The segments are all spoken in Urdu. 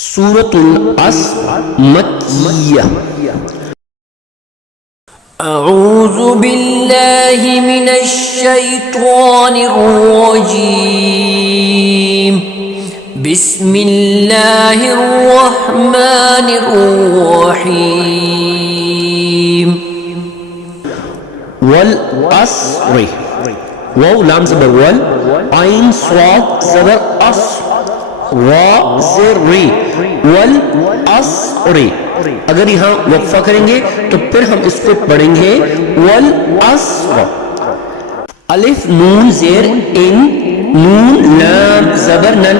سورة العصر مکیہ. اعوذ باللہ من الشیطان الرجیم. بسم اللہ الرحمن الرحیم. والعصر واو لام زبر ول عین صاد زبر اصر را زر ری والعصر. اگر یہاں وقفہ کریں گے تو پھر ہم اس کو پڑھیں گے والعصر. الف نون زیر ان نون لام زبر نل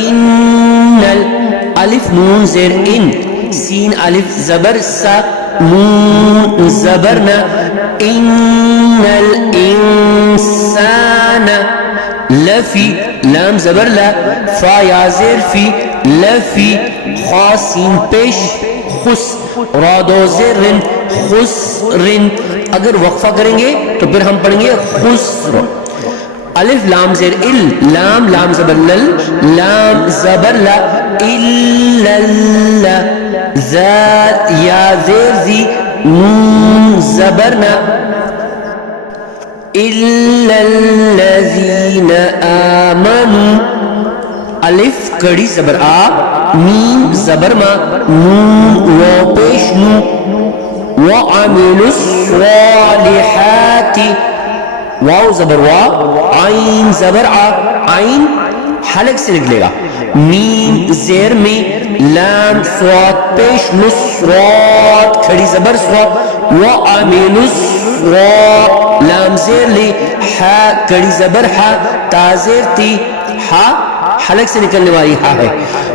انل. الف نون زیر ان سین الف زبر سا نون زبر نا ان الانسان. لفی لام زبر لا فا یا زیر فی لفی. خا سین پیش خس را دو زر خسر. اگر وقفہ کریں گے تو پھر ہم پڑھیں گے خسر. الف لام زیر ال لام لام زبر لل لام زبر لا الا ذات یا زیر زی نون زبر نا الا الذین آمنوا. الف کڑی زبر آ میم زبر ما نون و پیش نو وعملوا الصالحات. واو زبر وا عین زبر آ عین حلق سے نکلے گا. میم زیر میں لام صاد پیش نصرات کھڑی زبر صاد وعملوا الصالحات. لام زیر لی حا کڑی زبر حا تا زیر تی حا حلق سے نکلنے والی حا ہے.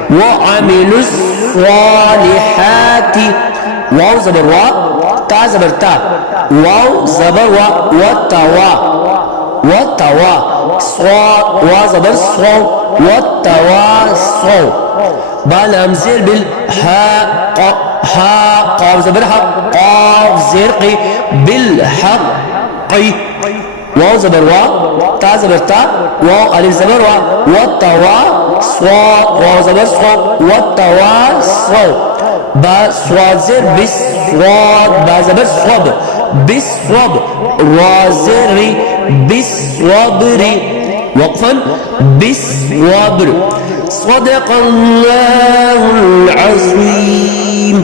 وعملوا الصالحات. واو زبر وا تا زبر تا واو زبر وا وتوا وتوا صاد وا زبر صو وتواصوا. با لام زیر بالحا حا قاف زبر حق قاف زیر قی بالحق قی. واو زبر وا تا زبر تا واو الف زبر وا وتوا صاد واو زبر صو وتواصوا. با صاد زیر بس صاد با زبر صب بس صب را زیر بس صبر. وقفا بس صبر. صدق اللہ العظیم.